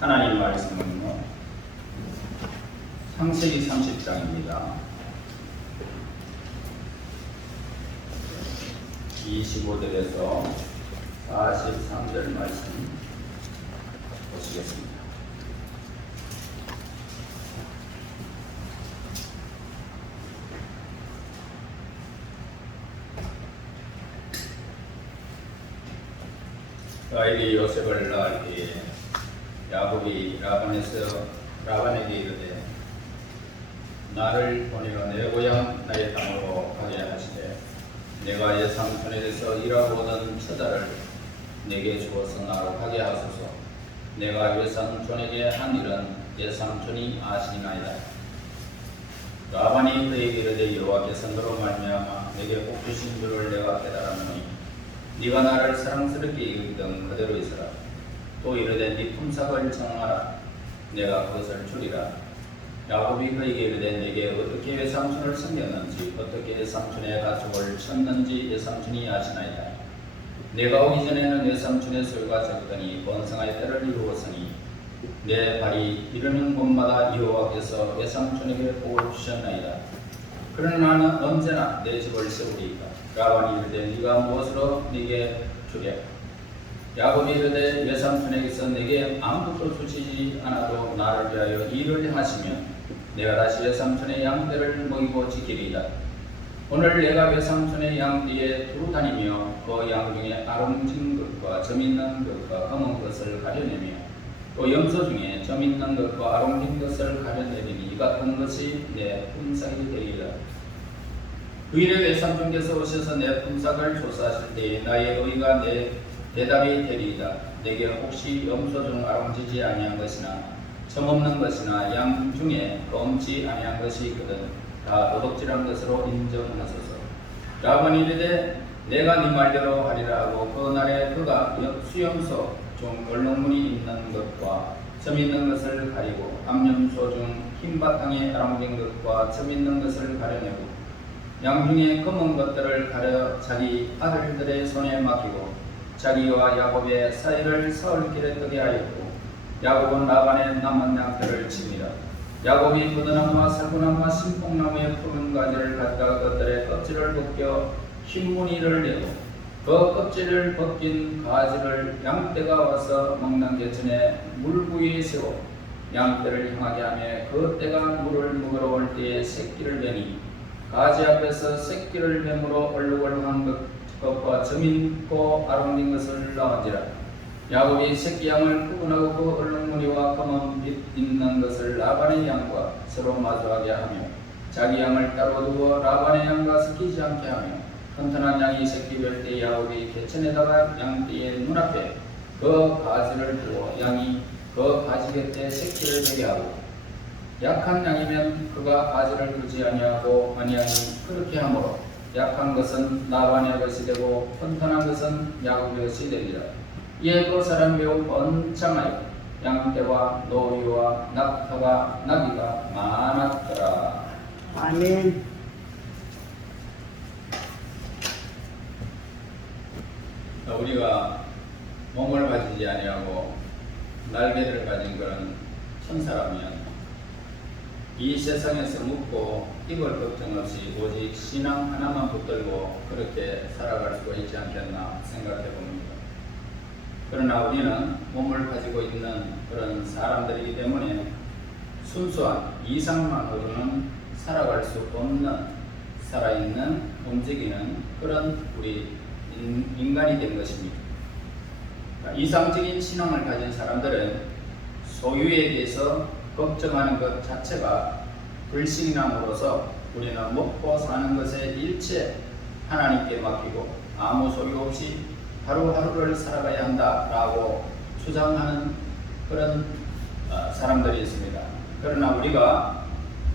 하나님 말씀은요, 창세기 30장입니다. 25절에서 43절 말씀 보시겠습니다. 라헬이 요셉을 낳을 때에 야곱이 라반에게 이르되 나를 보내어 내 고향 나의 땅으로 가게 하시되 내가 예삼촌에게서 일하고 얻은 처자를 내게 주어서 나로 가게 하소서. 내가 예삼촌에게 한 일은 예삼촌이 아시나이다. 라반이 그에게 이르되 여호와께서 너로 말미암아 내게 복 주신 줄을 내가 깨달았노니 네가 나를 사랑스럽게 이르던 그대로 있으라. 또 이르되 네 품삯을 정하라. 내가 그것을 주리라. 야곱이 그에게 이르되 내게 어떻게 외삼촌을 섬겼는지 어떻게 외삼촌의 가축을 쳤는지 외삼촌이 아시나이다. 내가 오기 전에는 외삼촌의 소유가 적더니 번성의 때를 이루었으니 내 발이 이르는 곳마다 여호와께서 외삼촌에게 복을 주셨나이다. 그러나 나는 언제나 내 집을 세우리이다. 라반이 이르되 네가 무엇으로 네게 주랴. 야곱이 이르되 외삼촌에게서 내게 아무것도 주시지 않아도 나를 위하여 일을 행하시면 내가 다시 외삼촌의 양떼를 먹이고 지키리이다. 오늘 내가 외삼촌의 양떼에 두루 다니며 그 양 중에 아롱진 것과 점 있는 것과 검은 것을 가려내며 또 염소 중에 점 있는 것과 아롱진 것을 가려내리니 이 같은 것이 내 품삯이 되리이다. 후일에 외삼촌께서 오셔서 내 품삯을 조사하실 때에 나의 의가 내 대답이 되리이다. 내게 혹시 염소 중 아롱지지 아니한 것이나 점 없는 것이나 양 중에 검지 아니한 것이 있거든 다 도둑질한 것으로 인정하소서. 라반이 이르되 내가 네 말대로 하리라 하고 그날에 그가 수염소 중 얼룩무늬 있는 것과 점 있는 것을 가리고 암염소 중 흰 바탕에 아롱진 것과 점 있는 것을 가려내고 양 중에 검은 것들을 가려 자기 아들들의 손에 맡기고 자기와 야곱의 사이를 서울길에 뜨게 하였고 야곱은 라반의 남은 양떼를 치니라. 야곱이 포도나무와 살구나무와 신뽕나무의 푸른 가지를 가져다가 그것들의 껍질을 벗겨 흰 무늬를 내고 그 껍질을 벗긴 가지를 양떼가 와서 먹는 개천에 물구이에 세워 양떼를 향하게 하며 그 떼가 물을 먹으러 올 때에 새끼를 베니 가지 앞에서 새끼를 뱀으로 얼룩을 한 것과 점 있고 아롱진 것을 낳은지라. 야곱이 새끼 양을 구분하고 그 얼룩무늬와 검은 빛 있는 것을 라반의 양과 서로 마주하게 하며 자기 양을 따로 두어 라반의 양과 섞이지 않게 하며 튼튼한 양이 새끼 뵐 때 야곱이 개천에다가 양떼의 눈앞에 그 가지를 두어 양이 그 가지 곁에 새끼를 베게 하고 약한 양이면 그가 가지를 두지 아니하고 아니하니 그렇게 하므로 약한 것은 라반의 것이 되고 튼튼한 것은 야곱의 것이 되리라. 이에 그 사람 매우 번창하여 양떼와 노유와 나귀가 많았더라. 아멘. 우리가 몸을 가지지 아니하고 날개를 가진 그런 천사라면 이 세상에서 묵고 입을 걱정 없이 오직 신앙 하나만 붙들고 그렇게 살아갈 수가 있지 않겠나 생각해 봅니다. 그러나 우리는 몸을 가지고 있는 그런 사람들이기 때문에 순수한 이상만으로는 살아갈 수 없는 살아있는 움직이는 그런 우리 인간이 된 것입니다. 이상적인 신앙을 가진 사람들은 소유에 대해서 걱정하는 것 자체가 불신앙으로서 우리는 먹고 사는 것에 일체 하나님께 맡기고 아무 소유 없이 하루하루를 살아가야 한다라고 주장하는 그런 사람들이 있습니다. 그러나 우리가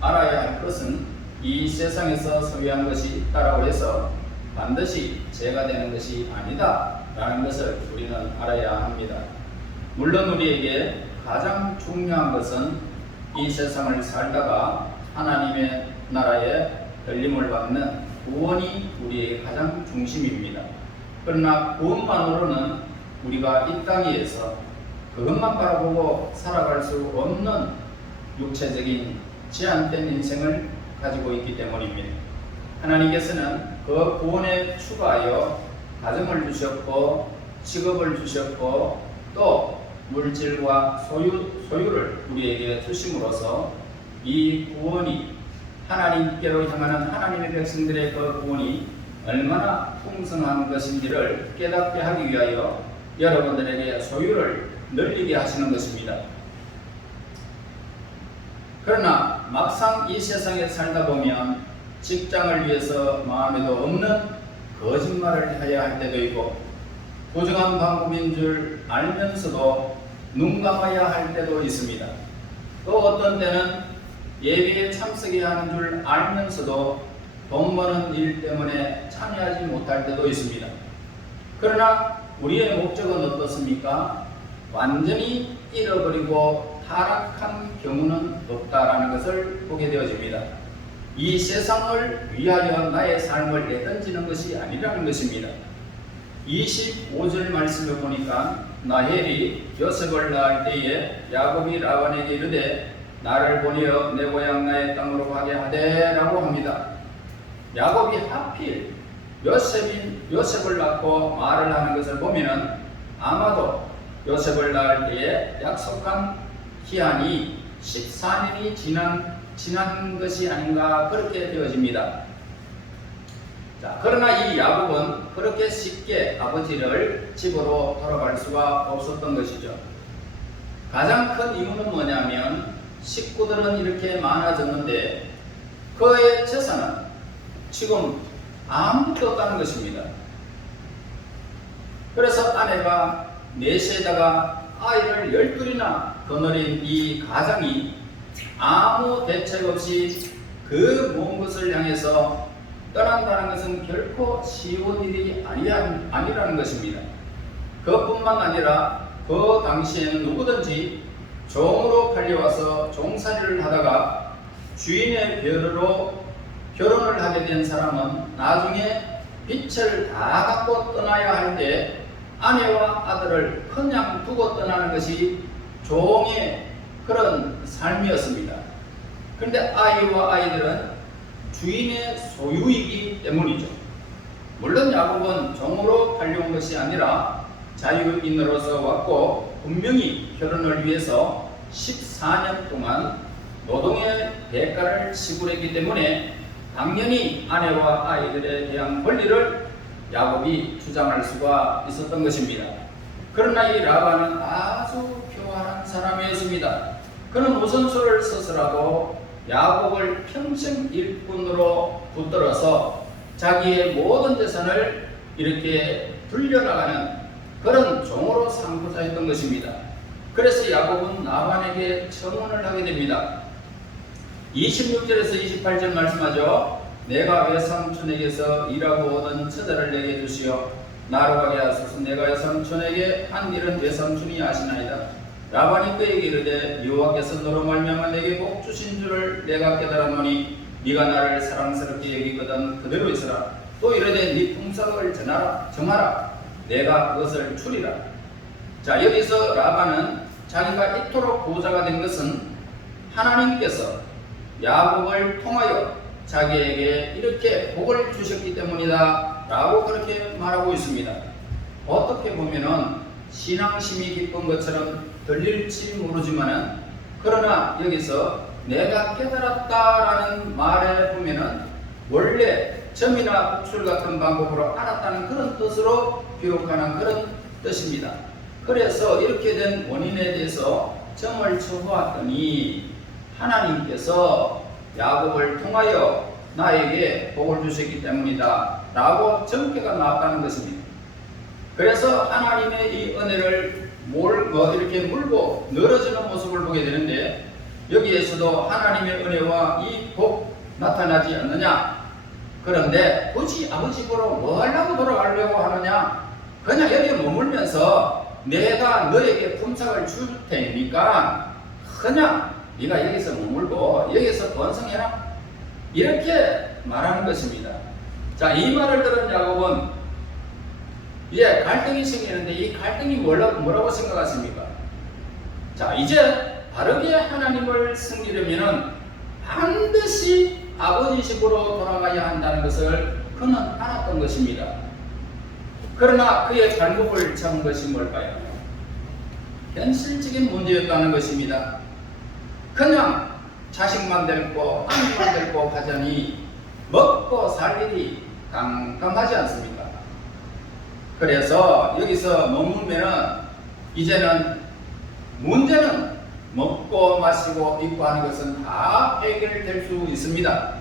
알아야 할 것은 이 세상에서 소유한 것이 있다라고 해서 반드시 죄가 되는 것이 아니다라는 것을 우리는 알아야 합니다. 물론 우리에게 가장 중요한 것은 이 세상을 살다가 하나님의 나라에 열림을 받는 구원이 우리의 가장 중심입니다. 그러나 구원만으로는 우리가 이 땅 위에서 그것만 바라보고 살아갈 수 없는 육체적인 제한된 인생을 가지고 있기 때문입니다. 하나님께서는 그 구원에 추가하여 가정을 주셨고 직업을 주셨고 또 물질과 소유를 우리에게 주심으로써 이 구원이 하나님께로 향하는 하나님의 백성들의 그 구원이 얼마나 풍성한 것인지를 깨닫게 하기 위하여 여러분들에게 소유를 늘리게 하시는 것입니다. 그러나 막상 이 세상에 살다 보면 직장을 위해서 마음에도 없는 거짓말을 해야 할 때도 있고 부정한 방법인 줄 알면서도 눈 감아야 할 때도 있습니다. 또 어떤 때는 예배에 참석해야 하는 줄 알면서도 돈 버는 일 때문에 참여하지 못할 때도 있습니다. 그러나 우리의 목적은 어떻습니까? 완전히 잃어버리고 타락한 경우는 없다라는 것을 보게 되어집니다. 이 세상을 위하여 나의 삶을 내던지는 것이 아니라는 것입니다. 25절 말씀을 보니까 라헬이 요셉을 낳을 때에 야곱이 라반에게 이르되 나를 보내어 내 고향 나의 땅으로 가게 하되 라고 합니다. 야곱이 하필 요셉을 낳고 말을 하는 것을 보면 아마도 요셉을 낳을 때에 약속한 기한이 14년이 지난 것이 아닌가 그렇게 되어집니다. 자, 그러나 이 야곱은 그렇게 쉽게 아버지를 집으로 돌아갈 수가 없었던 것이죠. 가장 큰 이유는 뭐냐면 식구들은 이렇게 많아졌는데 그의 재산은 지금 아무것도 없다는 것입니다. 그래서 아내가 넷에다가 아이를 12이나 거느린 이 가장이 아무 대책 없이 그 먼 것을 향해서 떠난다는 것은 결코 쉬운 일이 아니라는 것입니다. 그뿐만 아니라 그 당시에는 누구든지 종으로 팔려와서 종살이를 하다가 주인의 벼르로 결혼을 하게 된 사람은 나중에 빚을 다 갖고 떠나야 하는데 아내와 아들을 그냥 두고 떠나는 것이 종의 그런 삶이었습니다. 그런데 아이와 아이들은 주인의 소유이기 때문이죠. 물론 야곱은 종으로 팔려온 것이 아니라 자유인으로서 왔고 분명히 결혼을 위해서 14년 동안 노동의 대가를 지불했기 때문에 당연히 아내와 아이들에 대한 권리를 야곱이 주장할 수가 있었던 것입니다. 그러나 이 라반은 아주 교활한 사람이었습니다. 그는 우선수를 써서라도 야곱을 평생 일꾼으로 붙들어서 자기의 모든 재산을 이렇게 불려나가는 그런 종으로 삼고자 했던 것입니다. 그래서 야곱은 라반에게 청혼을 하게 됩니다. 26절에서 28절 말씀하죠. 내가 외삼촌에게서 일하고 얻은 처자를 내게 주시어 나로 가게 하소서. 내가 외삼촌에게 한 일은 외삼촌이 아시나이다. 라반이 그에게 이르되 여호와께서 너로 말미암아 내게 복 주신 줄을 내가 깨달았노니 네가 나를 사랑스럽게 여기거든 그대로 있으라. 또 이르되 네 품삯을 정하라. 내가 그것을 주리라. 자, 여기서 라반은 자기가 이토록 부자가 된 것은 하나님께서 야곱을 통하여 자기에게 이렇게 복을 주셨기 때문이다 라고 그렇게 말하고 있습니다. 어떻게 보면은 신앙심이 깊은 것처럼 들릴지 모르지만은 그러나 여기서 내가 깨달았다라는 말에 보면은 원래 점이나 국술 같은 방법으로 알았다는 그런 뜻으로 기록하는 그런 뜻입니다. 그래서 이렇게 된 원인에 대해서 점을 쳐보았더니 하나님께서 야곱을 통하여 나에게 복을 주셨기 때문이다 라고 점괘가 나왔다는 것입니다. 그래서 하나님의 이 은혜를 이렇게 물고 늘어지는 모습을 보게 되는데 여기에서도 하나님의 은혜와 이 복 나타나지 않느냐. 그런데 굳이 아버지 보러 뭐 하려고 돌아가려고 하느냐. 그냥 여기 머물면서 내가 너에게 품삯을 줄 테니까 그냥 네가 여기서 머물고 여기서 번성해라. 이렇게 말하는 것입니다. 자, 이 말을 들은 야곱은 이제 갈등이 생기는데 이 갈등이 뭐라고 생각하십니까? 자, 이제 바르게 하나님을 섬기려면 반드시 아버지 집으로 돌아가야 한다는 것을 그는 알았던 것입니다. 그러나 그의 잘못을 잡은 것이 뭘까요? 현실적인 문제였다는 것입니다. 그냥 자식만 데리고 아내만 데리고 가자니 먹고 살 일이 깜깜하지 않습니까? 그래서 여기서 머물면은 이제는 문제는 먹고 마시고 입고 하는 것은 다 해결될 수 있습니다.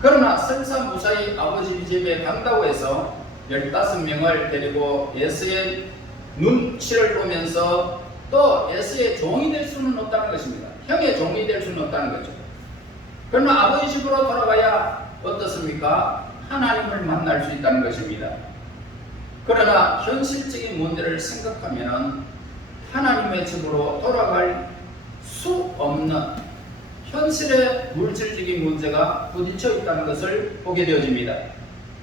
그러나 설사 무사히 아버지 집에 간다고 해서 15명을 데리고 예수의 눈치를 보면서 또 예수의 종이 될 수는 없다는 것입니다. 형의 종이 될 수는 없다는 거죠. 그러나 아버지 집으로 돌아가야 어떻습니까? 하나님을 만날 수 있다는 것입니다. 그러나 현실적인 문제를 생각하면 하나님의 집으로 돌아갈 수 없는 현실의 물질적인 문제가 부딪혀 있다는 것을 보게 되어집니다.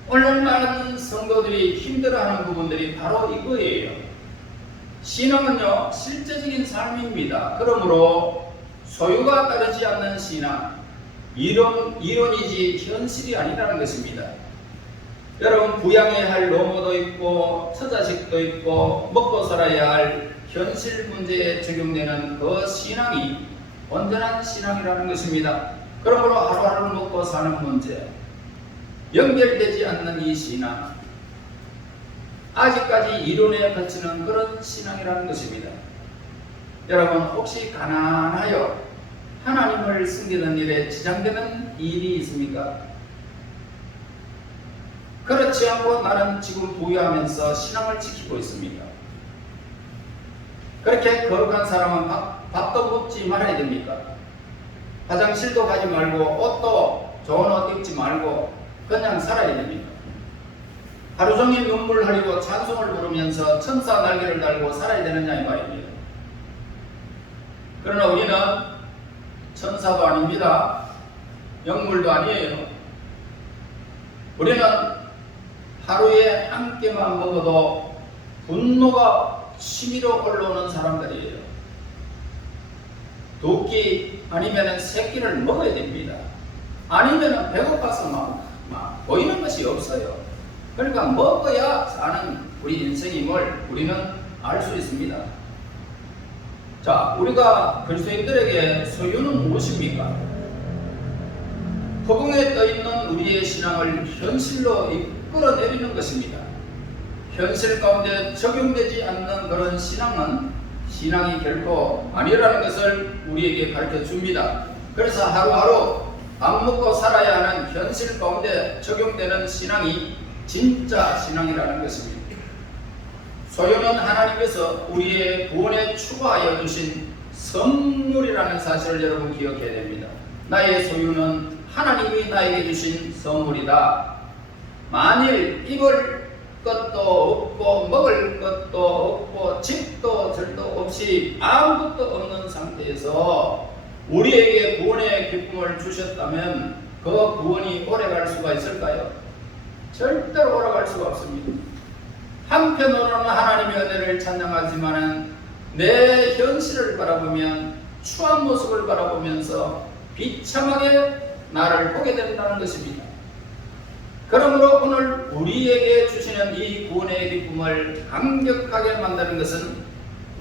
오늘 많은 성도들이 힘들어하는 부분들이 바로 이거예요. 신앙은요, 실제적인 삶입니다. 그러므로 소유가 따르지 않는 신앙, 이론이지 현실이 아니라는 것입니다. 여러분, 부양해야 할 노모도 있고 처자식도 있고 먹고 살아야 할 현실 문제에 적용되는 그 신앙이 온전한 신앙이라는 것입니다. 그러므로 하루하루 먹고 사는 문제, 연결되지 않는 이 신앙, 아직까지 이론에 그치는 그런 신앙이라는 것입니다. 여러분, 혹시 가난하여 하나님을 섬기는 일에 지장되는 일이 있습니까? 그렇지 않고 나는 지금 부유하면서 신앙을 지키고 있습니다. 그렇게 거룩한 사람은 밥도 먹지 말아야 됩니까? 화장실도 가지 말고 옷도 좋은 옷 입지 말고 그냥 살아야 됩니까? 하루 종일 눈물 흘리고 찬송을 부르면서 천사 날개를 달고 살아야 되느냐 이 말입니다. 그러나 우리는 천사도 아닙니다. 영물도 아니에요. 우리는 하루에 한 끼만 먹어도 분노가 치밀어 올라오는 사람들이에요. 2끼 아니면 3끼를 먹어야 됩니다. 아니면 배고파서 막 보이는 것이 없어요. 그러니까 먹어야 사는 우리 인생임을 우리는 알 수 있습니다. 자, 우리가 그리스도인들에게 소유는 무엇입니까? 허공에 떠있는 우리의 신앙을 현실로 이끌어내리는 것입니다. 현실 가운데 적용되지 않는 그런 신앙은 신앙이 결코 아니라는 것을 우리에게 가르쳐 줍니다. 그래서 하루하루 밥 먹고 살아야 하는 현실 가운데 적용되는 신앙이 진짜 신앙이라는 것입니다. 소유는 하나님께서 우리의 구원에 추가하여 주신 선물이라는 사실을 여러분 기억해야 됩니다. 나의 소유는 하나님이 나에게 주신 선물이다. 만일 입을 것도 없고 먹을 것도 없고 집도 절도 없이 아무것도 없는 상태에서 우리에게 구원의 기쁨을 주셨다면 그 구원이 오래갈 수가 있을까요? 절대로 오래갈 수가 없습니다. 한편으로는 하나님의 은혜를 찬양하지만 내 현실을 바라보면 추한 모습을 바라보면서 비참하게 나를 보게 된다는 것입니다. 그러므로 오늘 우리에게 주시는 이 구원의 기쁨을 감격하게 만드는 것은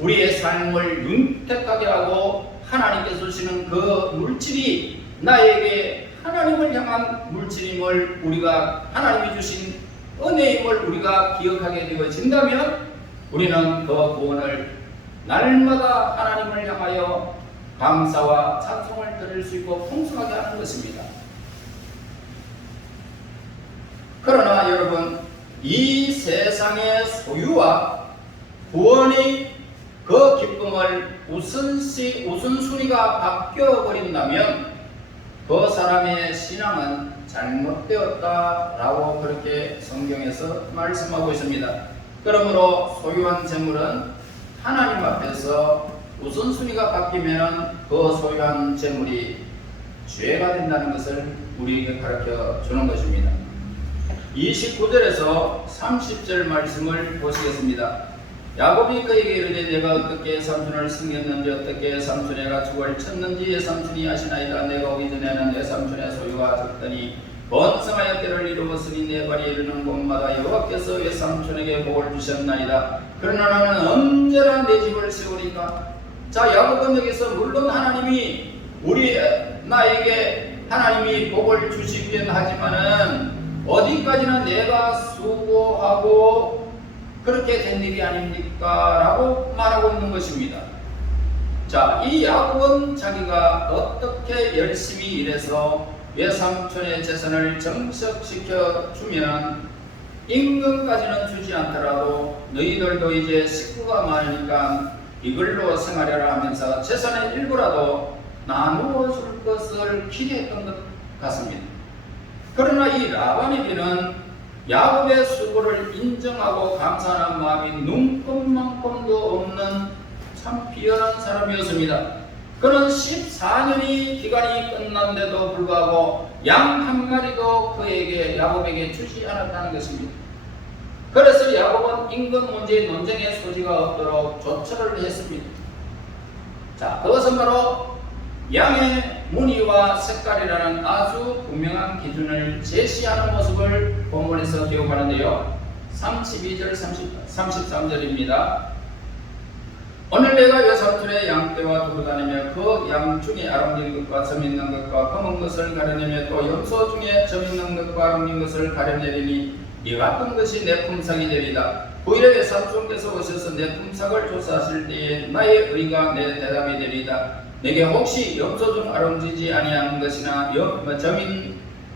우리의 삶을 윤택하게 하고 하나님께서 주시는 그 물질이 나에게 하나님을 향한 물질임을 우리가 하나님이 주신 은혜임을 우리가 기억하게 되어진다면 우리는 그 구원을 날마다 하나님을 향하여 감사와 찬송을 드릴 수 있고 풍성하게 하는 것입니다. 그러나 여러분, 이 세상의 소유와 구원의 그 기쁨을 우선순위가 바뀌어버린다면 그 사람의 신앙은 잘못되었다라고 그렇게 성경에서 말씀하고 있습니다. 그러므로 소유한 재물은 하나님 앞에서 우선순위가 바뀌면 그 소유한 재물이 죄가 된다는 것을 우리에게 가르쳐 주는 것입니다. 29절에서 30절 말씀을 보시겠습니다. 야곱이 그에게 이르되 내가 어떻게 삼촌을 숨겼는지 어떻게 삼촌의 가축을 쳤는지 삼촌이 아시나이다. 내가 오기 전에는 내 삼촌의 소유가 적더니 번성하여 때를 이루었으니 내 발이 이르는 곳마다 여호와께서 왜 삼촌에게 복을 주셨나이다. 그러나 나는 언제나 내 집을 세우리까. 자, 야곱은 여기서 물론 하나님이 나에게 하나님이 복을 주시긴 하지만은 어디까지나 내가 수고하고 그렇게 된 일이 아닙니까? 라고 말하고 있는 것입니다. 자, 이 야곱은 자기가 어떻게 열심히 일해서 외삼촌의 재산을 정착시켜 주면 임금까지는 주지 않더라도 너희들도 이제 식구가 많으니까 이걸로 생활하라 하면서 재산의 일부라도 나누어 줄 것을 기대했던 것 같습니다. 그러나 이 라반에게는 야곱의 수고를 인정하고 감사하는 마음이 눈꼽만큼도 없는 참 비열한 사람이었습니다. 그는 14년이 기간이 끝났는데도 불구하고 양 한 마리도 그에게 야곱에게 주지 않았다는 것입니다. 그래서 야곱은 임금 문제의 논쟁의 소지가 없도록 조처를 했습니다. 자, 그것은 바로 양의 무늬와 색깔이라는 아주 분명한 기준을 제시하는 모습을 본문에서 기록하는데요. 32절 33절입니다. 오늘 내가 외삼촌의 양떼와 두고 다니며 그 양 중에 아롱진 것과 점 있는 것과 검은 것을 가려내며 또 염소 중에 점 있는 것과 아롱진 것을 가려내리니 이 같은 것이 내 품삯이 되리다. 후일에 외삼촌께서 오셔서 내 품삯을 조사하실 때에 나의 의가 내 대답이 되리다. 내게 혹시 염소 중 아롱지지 아니한 것이나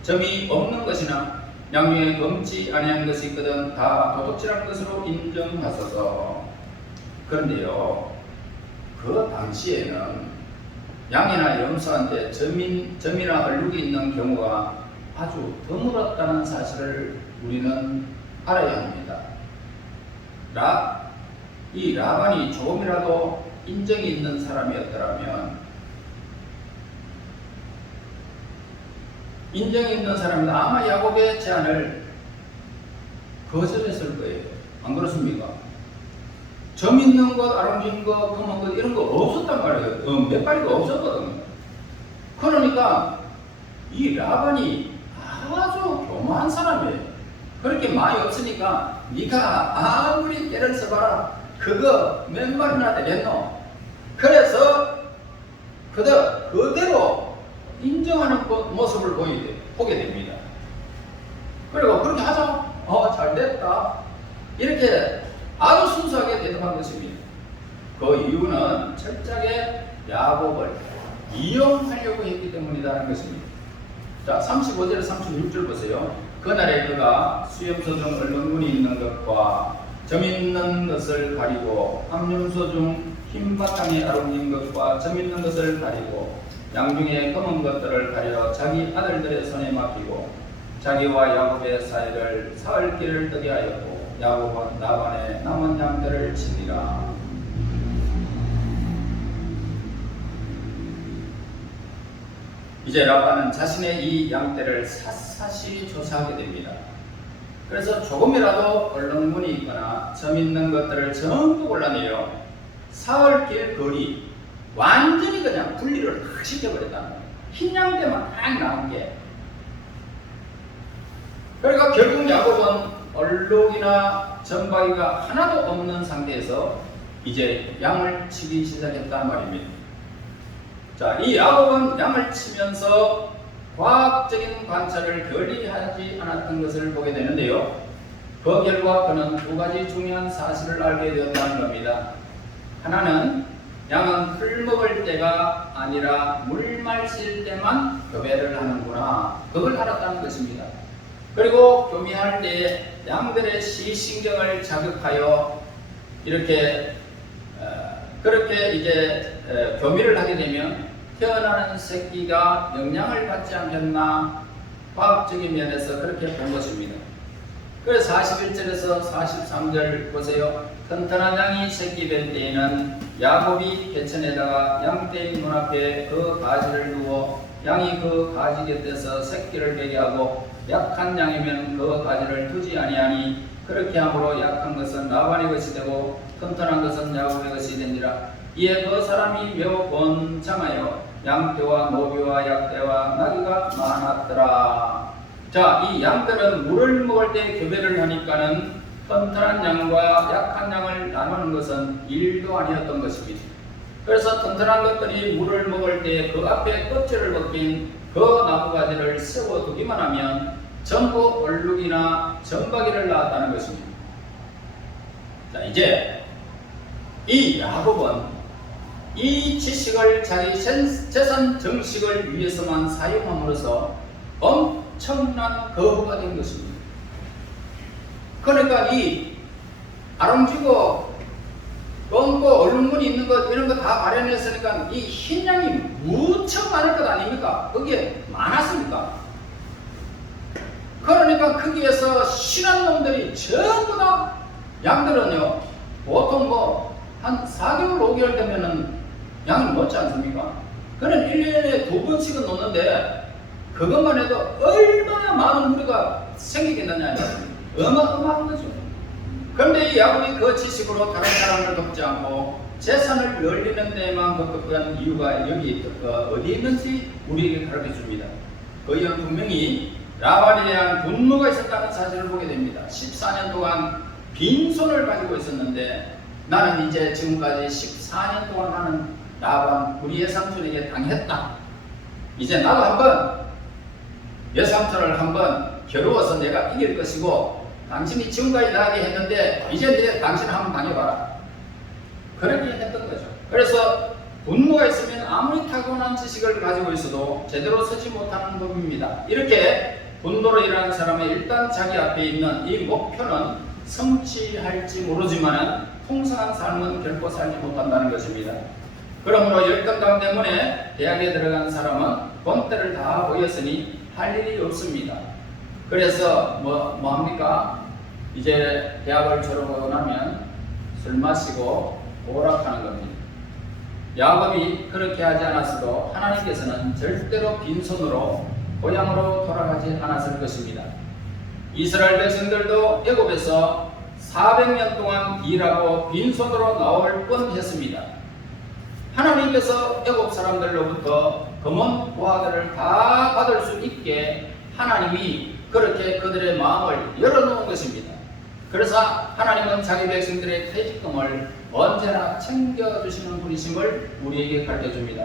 점이 없는 것이나 양 중에 검지 아니한 것이 있거든 다 도둑질한 것으로 인정하소서. 그런데요, 그 당시에는 양이나 염소한테 점이나 얼룩이 있는 경우가 아주 드물었다는 사실을 우리는 알아야 합니다. 이 라반이 조금이라도 인정이 있는 사람이면 아마 야곱의 제안을 거절했을 거예요. 안 그렇습니까? 점 있는 것, 아롱진 것, 검은 것 이런 거 없었단 말이에요. 몇 마리가 없었거든요. 그러니까 이 라반이 아주 교만한 사람이에요. 그렇게 많이 없으니까 네가 아무리 때를 써봐라 그거 몇 마리나 되겠노? 그래서 그대로 인정하는 모습을 보게 됩니다. 그리고 그렇게 하자. 잘됐다. 이렇게 아주 순수하게 대답한 것입니다. 그 이유는 철저하게 야곱을 이용하려고 했기 때문이라는 것입니다. 자, 35절 36절 보세요. 그날에 그가 수염소 중 얼룩무늬 있는 것과 점 있는 것을 가리고 암염소 중 흰 바탕에 아롱진 것과 점 있는 것을 가리고 양 중에 검은 것들을 가려 자기 아들들의 손에 맡기고 자기와 야곱의 사이를 사흘 길을 뜨게 하였고 야곱은 라반의 남은 양들을 치니라. 이제 라반은 자신의 이 양떼를 샅샅이 조사하게 됩니다. 그래서 조금이라도 얼룩무늬 있거나 점 있는 것들을 전부 골라내요. 사흘길 거리 완전히 그냥 분리를 탁 시켜버렸다는 거예요. 흰 양떼만 딱 나온 게. 그러니까 결국 야곱은 얼룩이나 점박이가 하나도 없는 상태에서 이제 양을 치기 시작했단 말입니다. 자, 이 야곱은 양을 치면서 과학적인 관찰을 결리 하지 않았던 것을 보게 되는데요. 그 결과 그는 두 가지 중요한 사실을 알게 되었다는 겁니다. 하나는 양은 풀 먹을 때가 아니라 물 마실 때만 교배를 하는구나. 그걸 알았다는 것입니다. 그리고 교미할 때 양들의 시신경을 자극하여 이렇게 그렇게 이제 교미를 하게 되면 태어나는 새끼가 영향을 받지 않겠나 과학적인 면에서 그렇게 본 것입니다. 그래서 41절에서 43절 보세요. 튼튼한 양이 새끼 뵐 때에는 야곱이 개천에다가 양떼의 눈앞에 그 가지를 두어 양이 그 가지 곁에서 새끼를 베게 하고 약한 양이면 그 가지를 두지 아니하니 그렇게 함으로 약한 것은 라반의 것이 되고 튼튼한 것은 야곱의 것이 되니라. 이에 그 사람이 매우 번창하여 양떼와 노비와 약대와 나귀가 많았더라. 자, 이 양들은 물을 먹을 때 교배를 하니까는 튼튼한 양과 약한 양을 나누는 것은 일도 아니었던 것입니다. 그래서 튼튼한 것들이 물을 먹을 때 그 앞에 껍질을 벗긴 그 나무가지를 세워두기만 하면 전부 얼룩이나 점박이를 낳았다는 것입니다. 자, 이제 이 야곱은 이 지식을 자기 재산 정식을 위해서만 사용함으로써 엄청난 거부가 된 것입니다. 그러니까 이 아름지고 검고 얼룩무늬 있는 것 이런 거 다 마련했으니까 이 흰 양이 무척 많을 것 아닙니까? 거기에 많았습니까? 그러니까 거기에서 실한 놈들이 전부 다 양들은요 보통 뭐 한 4개월 5개월 되면은 양이 먹지 않습니까? 그는 1년에 2번씩은 놓는데 그것만 해도 얼마나 많은 무리가 생기겠느냐 어마어마한 거죠. 그런데 이 야곱이 그 지식으로 다른 사람을 돕지 않고 재산을 열리는 데에만 급급한 이유가 여기 어디에 있는지 우리에게 가르쳐 줍니다. 그이는 분명히 라반에 대한 분노가 있었다는 사실을 보게 됩니다. 14년 동안 빈손을 가지고 있었는데 나는 이제 지금까지 14년 동안 하는 라반 우리 외삼촌에게 당했다. 이제 나도 한번 외삼촌을 한번 겨루어서 내가 이길 것이고 당신이 지금까지 나에게 했는데 이제 당신 한번 당해봐라. 그렇게 했던 거죠. 그래서 분노가 있으면 아무리 타고난 지식을 가지고 있어도 제대로 서지 못하는 법입니다. 이렇게 분노로 일어난 사람은 일단 자기 앞에 있는 이 목표는 성취할지 모르지만 풍성한 삶은 결코 살지 못한다는 것입니다. 그러므로 열등감 때문에 대학에 들어간 사람은 본때를 다 보였으니 할 일이 없습니다. 그래서 뭐 합니까? 이제 대학을 졸업하고 나면 술 마시고 오락하는 겁니다. 야곱이 그렇게 하지 않았어도 하나님께서는 절대로 빈손으로 고향으로 돌아가지 않았을 것입니다. 이스라엘 백성들도 애굽에서 400년 동안 일하고 빈손으로 나올 뻔했습니다. 하나님께서 애굽 사람들로부터 금은 보화들을 다 받을 수 있게 하나님이 그렇게 그들의 마음을 열어놓은 것입니다. 그래서 하나님은 자기 백성들의 퇴직금을 언제나 챙겨주시는 분이심을 우리에게 가르쳐줍니다.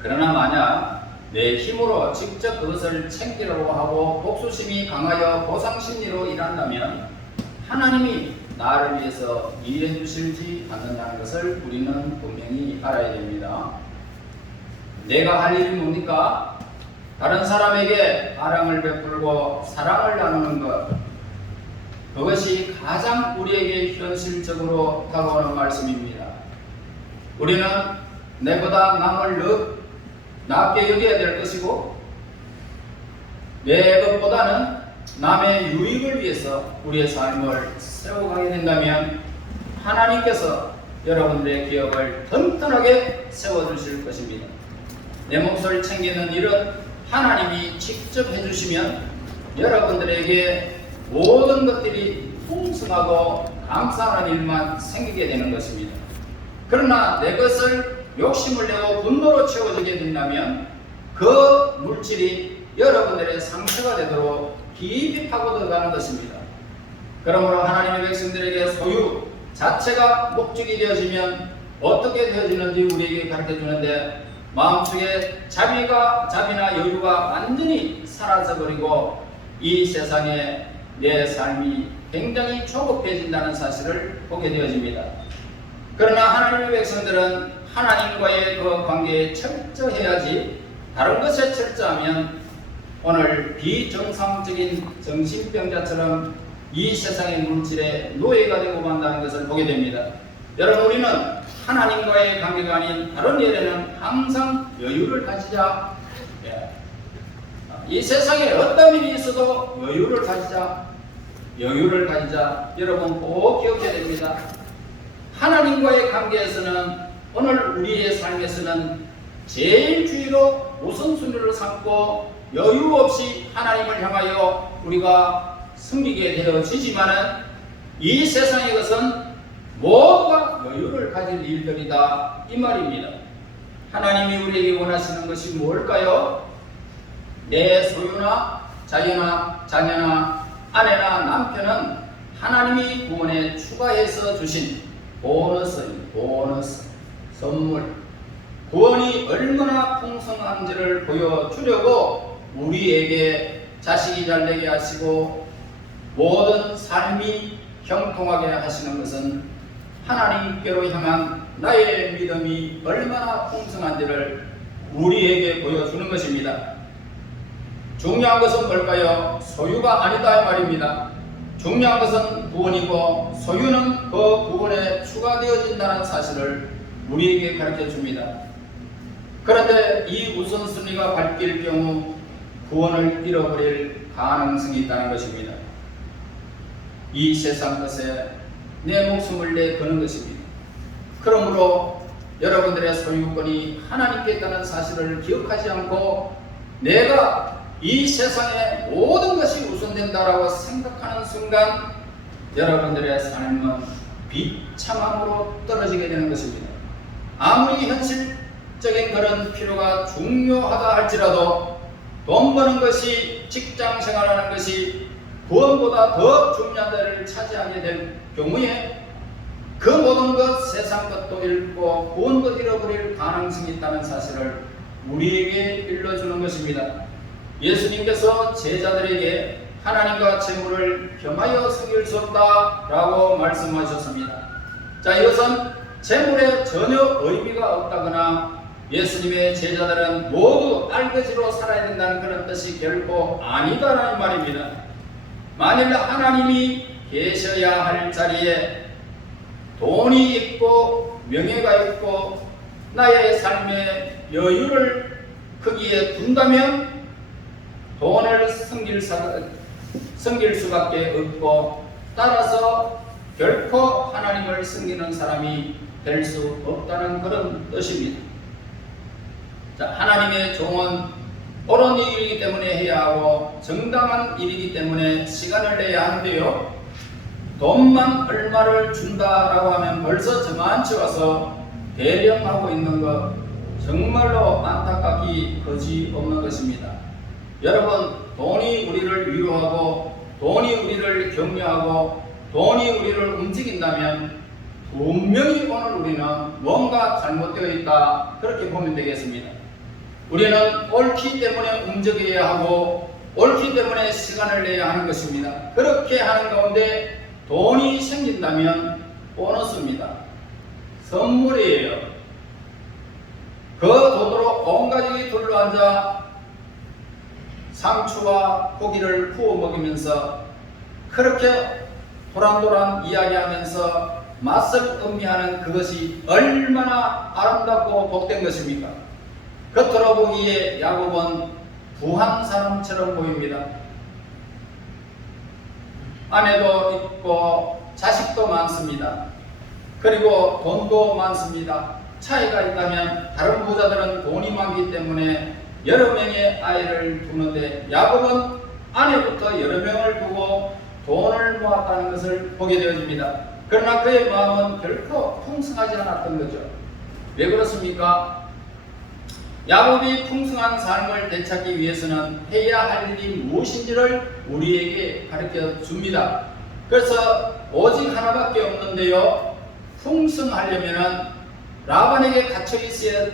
그러나 만약 내 힘으로 직접 그것을 챙기려고 하고 복수심이 강하여 보상심리로 일한다면 하나님이 나를 위해서 일해 주실지 않는다는 것을 우리는 분명히 알아야 됩니다. 내가 할 일이 뭡니까? 다른 사람에게 아랑을 베풀고 사랑을 나누는 것, 그것이 가장 우리에게 현실적으로 다가오는 말씀입니다. 우리는 내보다 남을 낮게 여겨야 될 것이고 내 것보다는 남의 유익을 위해서 우리의 삶을 세워가게 된다면 하나님께서 여러분들의 기업을 튼튼하게 세워주실 것입니다. 내 몫을 챙기는 일은 하나님이 직접 해주시면 여러분들에게 모든 것들이 풍성하고 감사하는 일만 생기게 되는 것입니다. 그러나 내 것을 욕심을 내고 분노로 채워지게 된다면 그 물질이 여러분들의 상처가 되도록 깊이 파고들어가는 것입니다. 그러므로 하나님의 백성들에게 소유 자체가 목적이 되어지면 어떻게 되어지는지 우리에게 가르쳐 주는데 마음속에 자비나 여유가 완전히 사라져버리고 이 세상에 내 삶이 굉장히 조급해진다는 사실을 보게 되어집니다. 그러나 하나님의 백성들은 하나님과의 그 관계에 철저해야지 다른 것에 철저하면 오늘 비정상적인 정신병자처럼 이 세상의 물질에 노예가 되고 만다는 것을 보게 됩니다. 여러분, 우리는 하나님과의 관계가 아닌 다른 일에는 항상 여유를 가지자. 이 세상에 어떤 일이 있어도 여유를 가지자. 여러분 꼭 기억해야 됩니다. 하나님과의 관계에서는 오늘 우리의 삶에서는 제일 주의로 우선순위를 삼고 여유 없이 하나님을 향하여 우리가 숨기게 되어지지만은 이 세상의 것은 모두가 여유를 가질 일들이다 이 말입니다. 하나님이 우리에게 원하시는 것이 뭘까요? 내 소유나 자녀나 아내나 남편은 하나님이 구원에 추가해서 주신 보너스, 선물, 구원이 얼마나 풍성한지를 보여주려고 우리에게 자식이 잘되게 하시고 모든 삶이 형통하게 하시는 것은 하나님께로 향한 나의 믿음이 얼마나 풍성한지를 우리에게 보여주는 것입니다. 중요한 것은 뭘까요? 소유가 아니다 이 말입니다. 중요한 것은 구원이고 소유는 그 구원에 추가되어진다는 사실을 우리에게 가르쳐 줍니다. 그런데 이 우선순위가 바뀔 경우 구원을 잃어버릴 가능성이 있다는 것입니다. 이 세상 것에 내 목숨을 내거는 것입니다. 그러므로 여러분들의 소유권이 하나님께 있다는 사실을 기억하지 않고 내가 이 세상의 모든 것이 우선된다라고 생각하는 순간 여러분들의 삶은 비참함으로 떨어지게 되는 것입니다. 아무리 현실적인 그런 필요가 중요하다 할지라도 돈 버는 것이, 직장 생활하는 것이 구원보다 더 중요한 자리를 차지하게 될 경우에 그 모든 것, 세상 것도 잃고 구원도 잃어버릴 가능성이 있다는 사실을 우리에게 일러주는 것입니다. 예수님께서 제자들에게 하나님과 재물을 겸하여 섬길 수 없다라고 말씀하셨습니다. 자, 이것은 재물에 전혀 의미가 없다거나 예수님의 제자들은 모두 알거지로 살아야 된다는 그런 뜻이 결코 아니다라는 말입니다. 만일 하나님이 계셔야 할 자리에 돈이 있고 명예가 있고 나의 삶의 여유를 거기에 둔다면 돈을 섬길 수밖에 없고 따라서 결코 하나님을 섬기는 사람이 될 수 없다는 그런 뜻입니다. 자, 하나님의 종은 옳은 일이기 때문에 해야 하고 정당한 일이기 때문에 시간을 내야 하는데요. 돈만 얼마를 준다라고 하면 벌써 저만치 와서 대령하고 있는 것 정말로 안타깝기 거지없는 것입니다. 여러분, 돈이 우리를 위로하고 돈이 우리를 격려하고 돈이 우리를 움직인다면 분명히 오늘 우리는 뭔가 잘못되어 있다 그렇게 보면 되겠습니다. 우리는 옳기 때문에 움직여야 하고 옳기 때문에 시간을 내야 하는 것입니다. 그렇게 하는 가운데 돈이 생긴다면 보너스입니다. 선물이에요. 그 돈으로 온 가족이 둘러앉아 상추와 고기를 구워 먹으면서 그렇게 도란도란 이야기하면서 맛을 음미하는 그것이 얼마나 아름답고 복된 것입니까? 겉으로 보기에 야곱은 부한 사람처럼 보입니다. 아내도 있고 자식도 많습니다. 그리고 돈도 많습니다. 차이가 있다면 다른 부자들은 돈이 많기 때문에 여러 명의 아이를 두는데 야곱은 아내부터 여러 명을 두고 돈을 모았다는 것을 보게 되어집니다. 그러나 그의 마음은 결코 풍성하지 않았던 거죠. 왜 그렇습니까? 야곱이 풍성한 삶을 되찾기 위해서는 해야 할 일이 무엇인지를 우리에게 가르쳐 줍니다. 그래서 오직 하나밖에 없는데요. 풍성하려면 라반에게 갇혀 있으면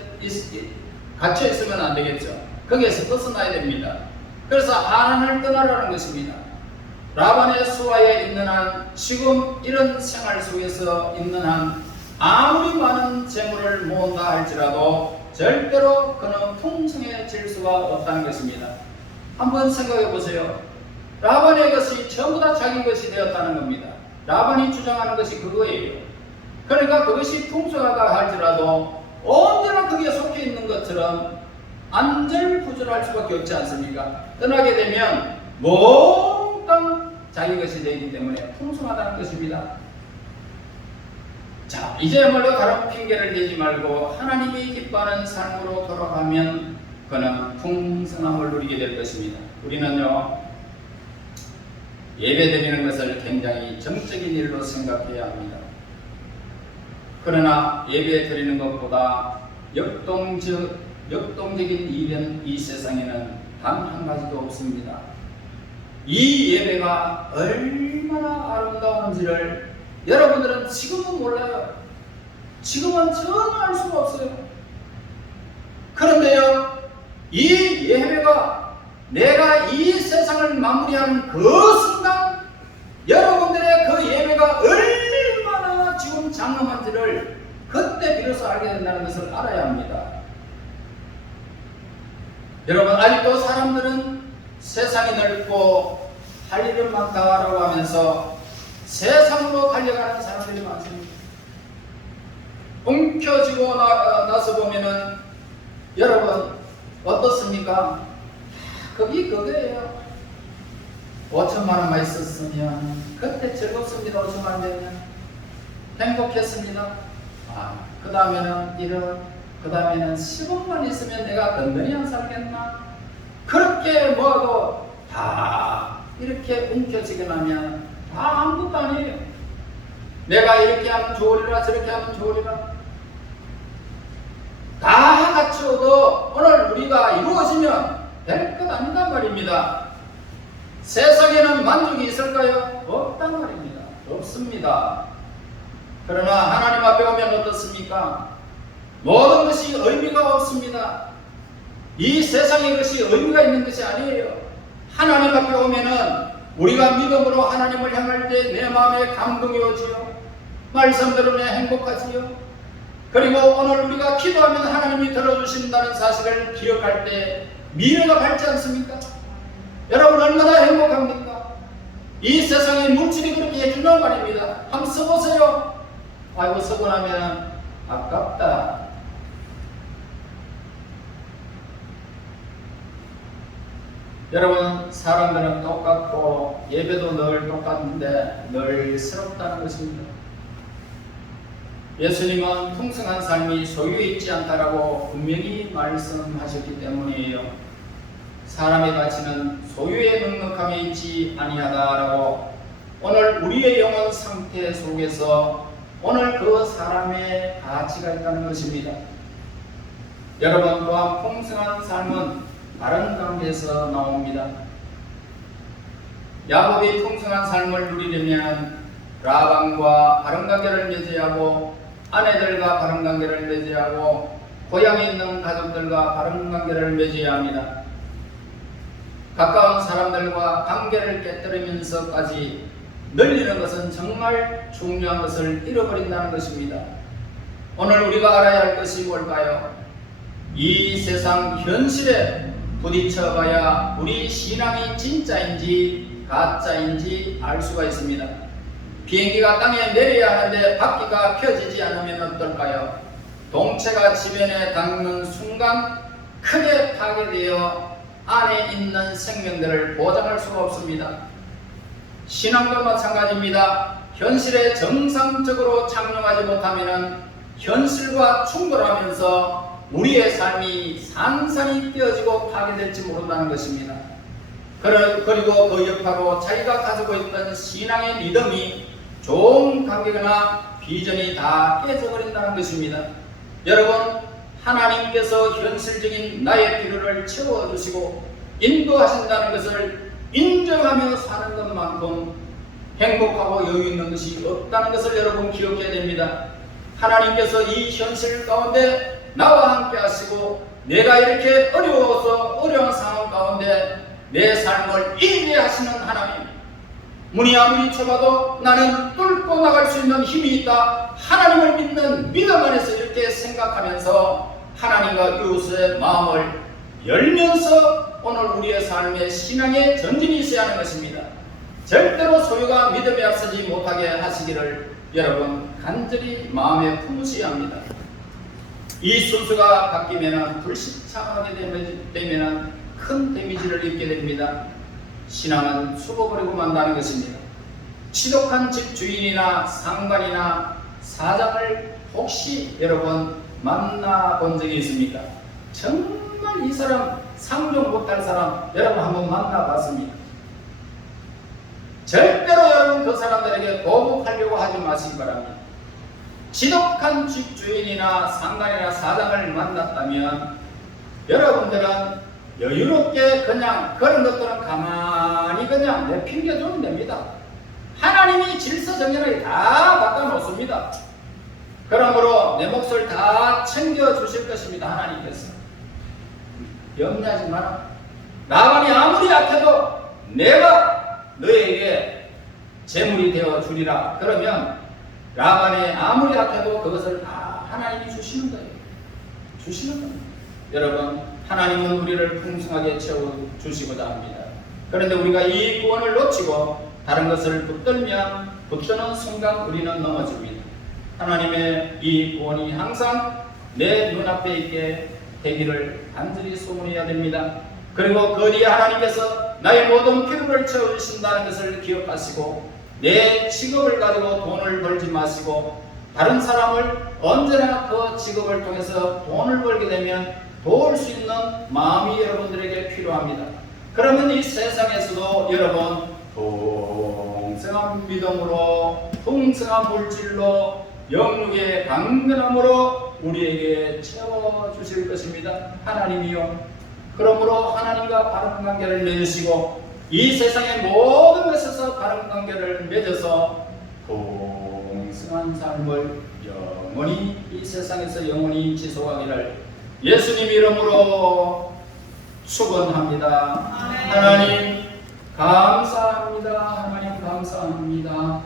안 되겠죠. 거기에서 벗어나야 됩니다. 그래서 하란을 떠나라는 것입니다. 라반의 수하에 있는 한, 지금 이런 생활 속에서 있는 한 아무리 많은 재물을 모은다 할지라도 절대로 그는 풍성해질 수가 없다는 것입니다. 한번 생각해 보세요. 라반의 것이 전부 다 자기 것이 되었다는 겁니다. 라반이 주장하는 것이 그거예요. 그러니까 그것이 풍성하다 할지라도 언제나 거기에 속해 있는 것처럼 안절부절할 수밖에 없지 않습니까? 떠나게 되면 몽땅 자기 것이 되기 때문에 풍성하다는 것입니다. 자, 이제야말로 다른 핑계를 대지 말고 하나님이 기뻐하는 삶으로 돌아가면 그는 풍성함을 누리게 될 것입니다. 우리는요, 예배드리는 것을 굉장히 정적인 일로 생각해야 합니다. 그러나 예배드리는 것보다 역동적인 일은 이 세상에는 단 한 가지도 없습니다. 이 예배가 얼마나 아름다운지를 여러분들은 지금은 몰라요. 지금은 전혀 알 수가 없어요. 그런데요, 이 예배가 내가 이 세상을 마무리하는 그 순간 여러분들의 그 예배가 얼마나 지금 장엄한지를 그때 비로소 알게 된다는 것을 알아야 합니다. 여러분, 아직도 사람들은 세상이 넓고 할 일은 많다라고 하면서 세상으로 달려가는 사람들이 많습니다. 움켜쥐고 나서 보면은 여러분 어떻습니까? 그게 그거예요. 5천만 원만 있었으면 그때 즐겁습니다. 5천만 원 되면 행복했습니다. 그 다음에는 그 다음에는 10억만 있으면 내가 든든히 안 살겠나? 그렇게 모아도 다 이렇게 움켜쥐게 나면 다 아무것도 아니에요. 내가 이렇게 하면 좋으리라 저렇게 하면 좋으리라 다 갖추어도 오늘 우리가 이루어지면 될 것 아니단 말입니다. 세상에는 만족이 있을까요? 없단 말입니다. 없습니다. 그러나 하나님 앞에 오면 어떻습니까? 모든 것이 의미가 없습니다. 이 세상의 것이 의미가 있는 것이 아니에요. 하나님 앞에 오면은 우리가 믿음으로 하나님을 향할 때 내 마음에 감동이 오지요. 말씀대로 행복하지요. 그리고 오늘 우리가 기도하면 하나님이 들어주신다는 사실을 기억할 때 미래가 밝지 않습니까? 여러분 얼마나 행복합니까? 이 세상에 물질이 그렇게 해준단 말입니다. 한번 써보세요. 아이고 쓰고 나면 아깝다. 여러분 사람들은 똑같고 예배도 늘 똑같은데 늘 새롭다는 것입니다. 예수님은 풍성한 삶이 소유에 있지 않다라고 분명히 말씀하셨기 때문이에요. 사람의 가치는 소유의 넉넉함에 있지 아니하다라고 오늘 우리의 영혼 상태 속에서 오늘 그 사람의 가치가 있다는 것입니다. 여러분 또한 풍성한 삶은 다른 관계에서 나옵니다. 야곱이 풍성한 삶을 누리려면 라반과 바른 관계를 맺어야하고 아내들과 바른 관계를 맺어야하고 고향에 있는 가족들과 바른 관계를 맺어야 합니다. 가까운 사람들과 관계를 깨뜨리면서까지 늘리는 것은 정말 중요한 것을 잃어버린다는 것입니다. 오늘 우리가 알아야 할 것이 뭘까요? 이 세상 현실에 부딪혀봐야 우리 신앙이 진짜인지 가짜인지 알 수가 있습니다. 비행기가 땅에 내려야 하는데 바퀴가 펴지지 않으면 어떨까요? 동체가 지면에 닿는 순간 크게 파괴되어 안에 있는 생명들을 보장할 수가 없습니다. 신앙도 마찬가지입니다. 현실에 정상적으로 착용하지 못하면 현실과 충돌하면서 우리의 삶이 산산이 떼어지고 파괴될지 모른다는 것입니다. 그리고 그 여파로 자기가 가지고 있던 신앙의 믿음이 좋은 관계나 비전이 다 깨져버린다는 것입니다. 여러분 하나님께서 현실적인 나의 필요를 채워주시고 인도하신다는 것을 인정하며 사는 것만큼 행복하고 여유 있는 것이 없다는 것을 여러분 기억해야 됩니다. 하나님께서 이 현실 가운데 나와 함께 하시고 내가 이렇게 어려운 상황 가운데 내 삶을 이기게 하시는 하나님, 문이 아무리 좁아도 나는 뚫고 나갈 수 있는 힘이 있다. 하나님을 믿는 믿음 안에서 이렇게 생각하면서 하나님과 이웃의 마음을 열면서 오늘 우리의 삶에 신앙의 전진이 있어야 하는 것입니다. 절대로 소유가 믿음에 앞서지 못하게 하시기를 여러분 간절히 마음에 품으셔야 합니다. 이 순수가 바뀌면 불시착하게 되면 큰 데미지를 입게 됩니다. 신앙은 죽어버리고 만다는 것입니다. 지독한 집주인이나 상관이나 사장을 혹시 여러분 만나본 적이 있습니까? 정말 이 사람 상종 못할 사람 여러분 한번 만나봤습니까? 절대로 여러분 그 사람들에게 보복하려고 하지 마시기 바랍니다. 지독한 집주인이나 상관이나 사장을 만났다면 여러분들은 여유롭게 그냥 그런 것들은 가만히 그냥 내팽겨주면 됩니다. 하나님이 질서 정연하게 다 바꿔놓습니다. 그러므로 내 몫을 다 챙겨주실 것입니다. 하나님께서. 염려하지 마라. 라반이 아무리 약해도 내가 너에게 재물이 되어 주리라. 그러면 라반이 아무리 약해도 그것을 다 하나님이 주시는 거예요. 주시는 겁니다. 여러분, 하나님은 우리를 풍성하게 채워주시고자 합니다. 그런데 우리가 이 구원을 놓치고 다른 것을 붙드는 순간 우리는 넘어집니다. 하나님의 이 구원이 항상 내 눈앞에 있게 되기를 간절히 소원해야 됩니다. 그리고 그 뒤에 하나님께서 나의 모든 필요를 채워주신다는 것을 기억하시고 내 직업을 가지고 돈을 벌지 마시고 다른 사람을 언제나 그 직업을 통해서 돈을 벌게 되면 도울 수 있는 마음이 여러분들에게 필요합니다. 그러면 이 세상에서도 여러분 풍성한 믿음으로 풍성한 물질로 영육의 강건함으로 우리에게 채워주실 것입니다. 하나님이요. 그러므로 하나님과 바른 관계를 맺으시고 이 세상의 모든 것에서 바른 관계를 맺어서 풍성한 삶을 영원히 이 세상에서 영원히 지속하기를 예수님 이름으로 축원합니다. 하나님 감사합니다. 하나님 감사합니다.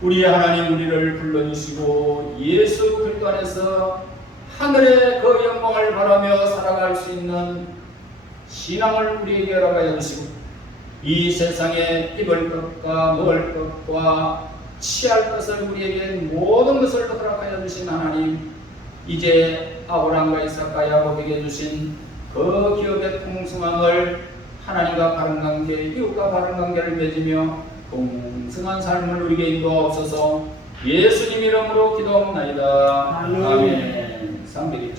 우리 하나님 우리를 불러주시고 예수 그리스도 안에서 하늘의 그 영광을 바라며 살아갈 수 있는 신앙을 우리에게 허락하여 주시고 이 세상에 입을 것과 먹을 것과 취할 것을 우리에게 모든 것을 허락하여 주신 하나님, 이제 아브라함과 이삭과 야곱에게 주신 그 기업의 풍성함을 하나님과 바른 관계, 이웃과 바른 관계를 맺으며 풍성한 삶을 우리에게 인도하옵소서. 예수님 이름으로 기도합나이다. 아멘. 300일자